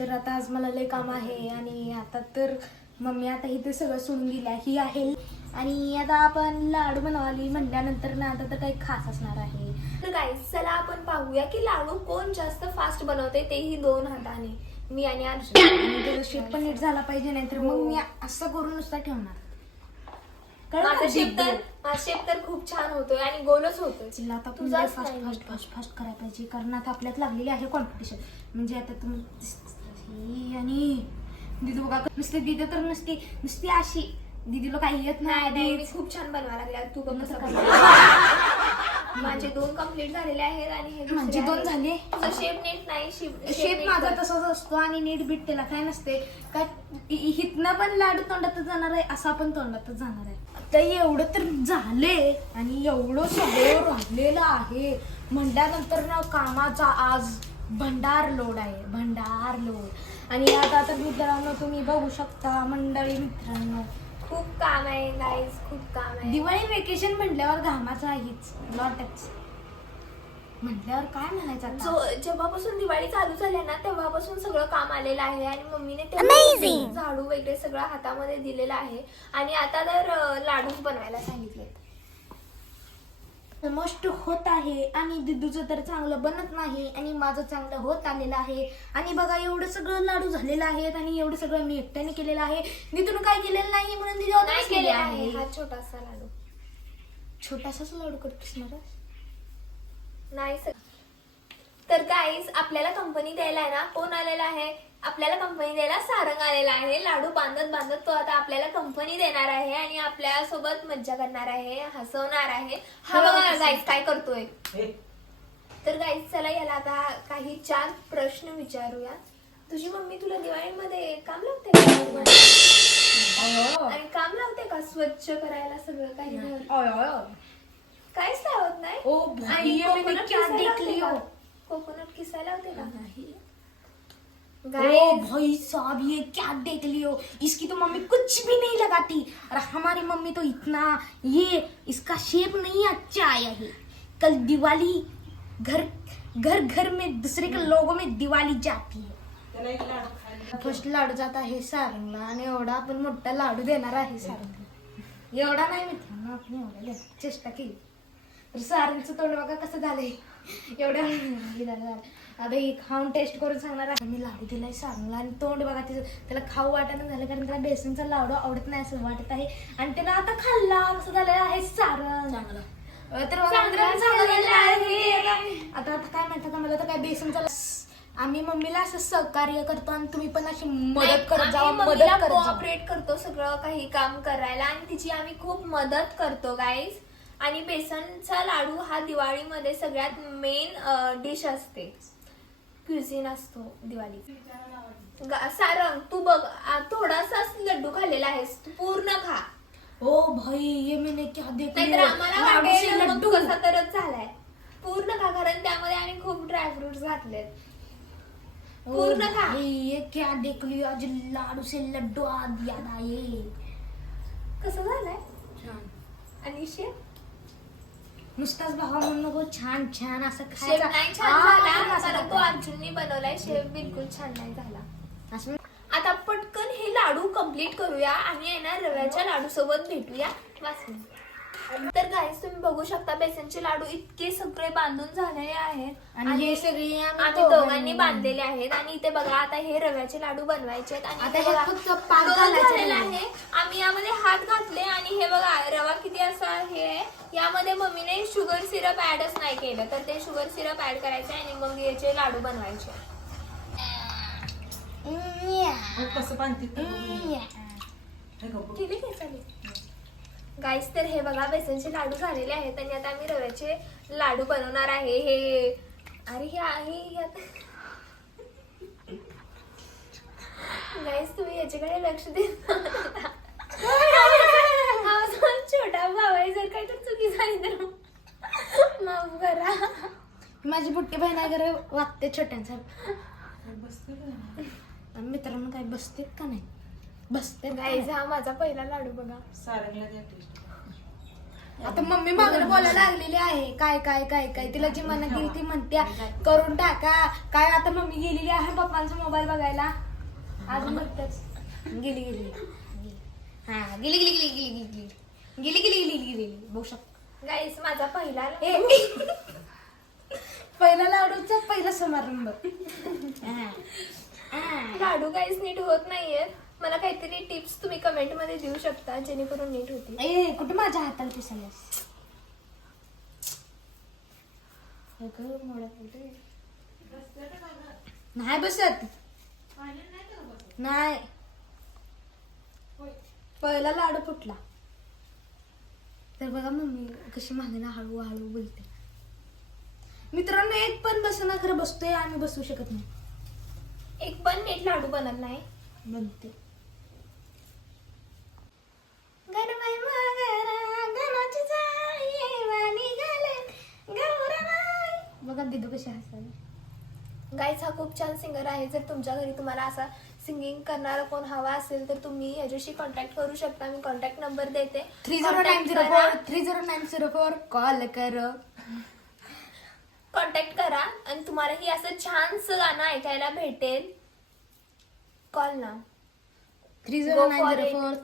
तर आता आज मला लय काम आहे आणि आता तर मम्मी आता इथे सगळं सोडून दिलं ही आहे आणि आता आपण लाडू बनवाली म्हटल्यानंतर ना आता तर काही खास असणार आहे. तर गाईस चला आपण पाहूया की लाडू कोण जास्त फास्ट बनवते, तेही 2 हाताने, मी आणि अर्जुन. आणि त्याचा शेप पण नीट झाला पाहिजे, नाहीतर मग मी असं करून नुसता ठेवणार. माझा शेप तर खूप छान होतोय आणि गोलच होतोय. चला आता आपण तुझाच फास्ट नाही फास्ट फास्ट फास्ट करायला पाहिजे, कारण आता आपल्यात लागलेली आहे कॉम्पिटिशन. म्हणजे आता तुम्ही आणि दीदी बघा नुसते दीदी तर नुसती अशी दीदीला काही येत नाही, मी खूप छान बनवायला लागल्या. तू बघ कसं माझे 2 कम्प्लीट झालेले आहेत आणि हे म्हणजे 2 झाले. तुझा शेप नीट नाही. शेप माझा तसाच असतो आणि नीट बीट त्याला काय नसते काय. हितनं पण लाडू तोंडातच जाणार आहे, असा पण तोंडातच जाणार आहे. आता एवढं तर झाले आणि एवढं सगळं राहिलेलं आहे म्हटल्यानंतर ना कामाचा आज भंडार लोड आहे, भंडार लोड. आणि आता तर मित्रांनो तुम्ही बघू शकता मंडळी मित्रांनो, खूप काम आहे गाईज, खूप काम आहे. दिवाळी वेकेशन म्हटल्यावर घामाचं आहेच, लॉटच म्हटल्यावर काय म्हणायचं आता. जेव्हापासून दिवाळी चालू झाली ना तेव्हापासून सगळं काम आलेलं आहे आणि मम्मीने ते झाडू वगैरे सगळं हातामध्ये दिलेलं आहे आणि आता तर लाडूच बनवायला सांगितले. मस्त होत आहे आणि दिदूचं तर चांगलं बनत नाही आणि माझं चांगलं होत आलेलं आहे. आणि बघा एवढं सगळं लाडू झालेलं आहेत आणि एवढं सगळं मी एकट्याने केलेलं आहे. दिदून काय केलेलं नाही म्हणून दिदी नाही केलेला आहे हा छोटासा लाडू. छोटासाच लाडू करतेस मला नाही सर. तर गाईज आपल्याला कंपनी द्यायला आहे ना, कोण आलेला आहे आपल्याला कंपनी द्यायला? सारंग आलेला आहे. लाडू बांधत बांधत तो आता आपल्याला कंपनी देणार आहे आणि आपल्या सोबत मज्जा करणार आहे, हसवणार आहे. हा बघा गाईज काय करतोय. तर गाईज चला याला आता काही 4 प्रश्न विचारूया. तुझी मम्मी तुला दिवाळीमध्ये काम लावते का? आणि काम लावते का स्वच्छ करायला सगळं काही? काहीच लावत नाही. ओ भाई मैंने क्या देख लिया. कोकोनट किसायला होते का? ओ भाई साहब ये क्या देख लियो, इसकी तो मम्मी कुछ भी नहीं लगाती और हमारी मम्मी तो इतना ये इसका शेप नहीं अच्छा आया है. कल दिवाली घर घर घर में दूसरे के लोगों में दिवाली जाती है. फर्स्ट लाडू जात आहे सारंगला आणि एवढा आपण मोठा लाडू देणार आहे सारंगला. एवढा नाही मित्रांनो, आपण एवढा द्यायची चेष्टा केली. तर सारंगचं तोंड बघा कसं झालंय एवढ्या. आता ही खाऊन टेस्ट करून सांगणार आहे. मी लाडू दिलाय सारंगला आणि तोंड बघा तिचं, त्याला खाऊ वाटणं झालं कारण त्याला बेसनचा लाडू आवडत नाही असं वाटत आहे आणि त्याला आता खाल्ला कसं झालेलं आहे सारंग. तर आता काय म्हणतात मला तर काय बेसनचा. आम्ही मम्मीला असं सहकार्य करतो आणि तुम्ही पण अशी मदत करत जावा, मदत करत जावा. कोऑपरेट करतो सगळं काही काम करायला आणि तिची आम्ही खूप मदत करतो गाईज. आणि बेसनचा लाडू हा दिवाळीमध्ये सगळ्यात मेन डिश असते, क्युझिन असतो दिवाळी. सारंग तू बघ थोडासाच लड्डू खाल्लेला आहेस, तू पूर्ण खा. ओ भाई ये मैंने क्या देख नाहीतर लिया, आम्हाला लाडू से वाटेल मग लड्डू. कसा तरच झालाय. पूर्ण खा कारण त्यामध्ये आम्ही खूप ड्रायफ्रुट्स घातलेत. पूर्ण खा. ये क्या देख लिया, आज लाडू से लड्डू याद आए. कसं झालंय आणि शेप नुसताच भावा म्हणून नको, छान छान असं शेप खायचा. नाही छान झाला कारण तो अर्जुनने बनवलाय. शेप बिलकुल छान नाही झाला. असं आता पटकन हे लाडू कंप्लीट करूया आणि ना रव्याच्या लाडू सोबत भेटूया. तर गाईस तुम्ही बघू शकता बेसनचे लाडू इतके सगळे बांधून झालेले आहेत आणि हे सगळे आम्ही दोघांनी बांधलेले आहेत. आणि इथे बघा आता हे रव्याचे लाडू बनवायचे आहेत आणि आता इथे हे बघा फक्त पाक दोन घालायचं झालेलं आहे. आहे. आम्ही यामध्ये हात घातले आणि हे बघा रवा किती असा हे आहे. यामध्ये मम्मीने शुगर सिरप ऍडच नाही केलं, तर ते शुगर सिरप ऍड करायचे आणि मग याचे लाडू बनवायचे. केले काय चालेल गाईस. तर हे बघा बेसनचे लाडू झालेले आहेत आणि आता आम्ही रव्याचे लाडू बनवणार आहे. हे अरे हे आहे गाईस तुम्ही याच्याकडे लक्ष देत छोटा भाव आहे, जर काही तर चुकी झाली तर माफ करा. माझी बुट्टी बहीण वगैरे वागते छोट्यांचा. मित्रांनो काय बसतेत का नाही? बसते गाईस हा माझा पहिला लाडू बघा. आता मम्मी मागणं बोलायला लागलेली आहे. काय काय काय काय तिला जी मनात येईल ती म्हणत्या करून टाका. काय आता मम्मी गेलेली आहे पप्पांचा मोबाईल बघायला. अजून बघतेच. गेली गेली हा गेली गेली गेली गेली गेली गेली गेली गेली गेली गेली बघू शकतो. गाईस माझा पहिला पहिला लाडूचा पहिला समारंभ. लाडू गाईस नीट होत नाहीये. मला काहीतरी टिप्स तुम्ही कमेंट मध्ये देऊ शकता जेणेकरून नीट होती. ए कुठे माझ्या हाताला पिसाल्यास नाही बसत नाही. पहिला लाडू फुटला तर बघा मम्मी कशी मागणं हळूहळू बोलते. मित्रांनो एक पण बसना खरं बसतोय आम्ही बसू शकत नाही. एक पण नीट लाडू बनत नाही. बनते गणबाई मागरा गणाची जाळी वाणी घालेन गौरबाई. बघा दिदू कशी हसायला. गाईज हा खूप छान सिंगर आहे. जर तुमच्या घरी तुम्हाला असा सिंगिंग करणारा कोण हवा असेल तर तुम्ही याच्याशी कॉन्टॅक्ट करू शकता. मी कॉन्टॅक्ट नंबर देते. 30904 कॉल कर. कॉन्टॅक्ट करा आणि तुम्हालाही असं छानसं गाणं ऐकायला भेटेल. कॉल ना. 30904